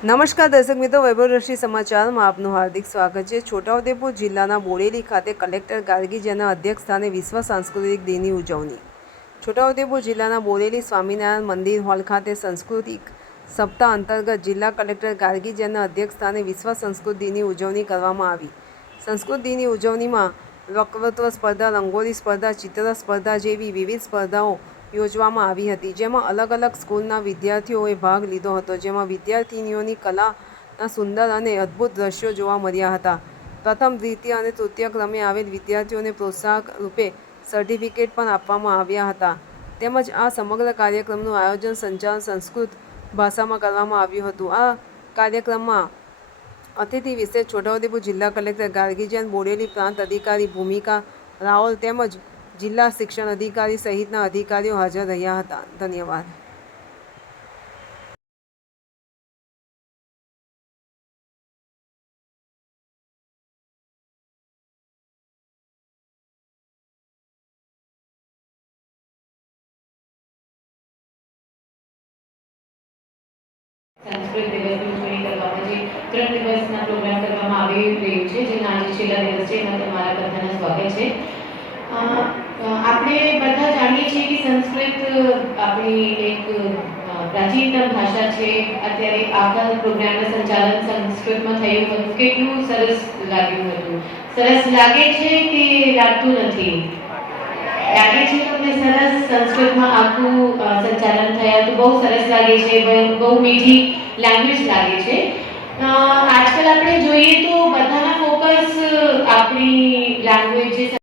નમસ્કાર દર્શક મિત્રો વૈભવરશ્મિ સમાચારમાં આપનું હાર્દિક સ્વાગત છે. છોટાઉદેપુર જિલ્લાના બોડેલી ખાતે કલેક્ટર ગાર્ગીજાના અધ્યક્ષ સ્થાને વિશ્વ સાંસ્કૃતિક દિનની ઉજવણી. છોટાઉદેપુર જિલ્લાના બોડેલી સ્વામિનારાયણ મંદિર હોલ ખાતે સાંસ્કૃતિક સપ્તાહ અંતર્ગત જિલ્લા કલેક્ટર ગાર્ગીજાના અધ્યક્ષ સ્થાને વિશ્વ સંસ્કૃત દિનની ઉજવણી કરવામાં આવી. સંસ્કૃત દિનની ઉજવણીમાં વક્તૃત્વ સ્પર્ધા, રંગોળી સ્પર્ધા, ચિત્ર સ્પર્ધા જેવી વિવિધ સ્પર્ધાઓ યોજવામાં આવી હતી. જેમાં અલગ અલગ સ્કૂલના વિદ્યાર્થીઓએ ભાગ લીધો હતો. જેમાં વિદ્યાર્થિનીઓની કલાના સુંદર અને અદ્ભુત દ્રશ્યો જોવા મળ્યા હતા. પ્રથમ, દ્વિતીય અને તૃતીય ક્રમે આવેલ વિદ્યાર્થીઓને પ્રોત્સાહક રૂપે સર્ટિફિકેટ પણ આપવામાં આવ્યા હતા. તેમજ આ સમગ્ર કાર્યક્રમનું આયોજન સંચાલન સંસ્કૃત ભાષામાં કરવામાં આવ્યું હતું. આ કાર્યક્રમમાં અતિથિ વિશેષ છોટાઉદેપુર જિલ્લા કલેક્ટર ગાર્ગીજન બોડેલી પ્રાંત અધિકારી ભૂમિકા રાવલ તેમજ જિલ્લા શિક્ષણ અધિકારી સહિતના અધિકારીઓ હાજર રહ્યા હતા. ધન્યવાદ. સંસ્કૃત દિવસની ઉજવણી કરવામાં જે ત્રણ દિવસના પ્રોગ્રામ કરવામાં આવી રહ્યું છે, જેના આજે છેલ્લા દિવસ છે, એમાં તમારા બધાનું સ્વાગત છે. આપણે બધા જાણીએ છીએ કે સંસ્કૃત આપણી એક પ્રાચીનતમ ભાષા છે. અત્યારે આખા પ્રોગ્રામનું સંચાલન સંસ્કૃતમાં થયું હતું. કેટલું સરસ લાગ્યું હતું. સરસ લાગે છે કે લાગતું નથી? લાગે છે તમને સરસ સંસ્કૃતમાં આખું સંચાલન થયા તો બહુ સરસ લાગે છે, બહુ- મીઠી લેંગ્વેજ લાગે છે. આજકાલ આપણે જોઈએ તો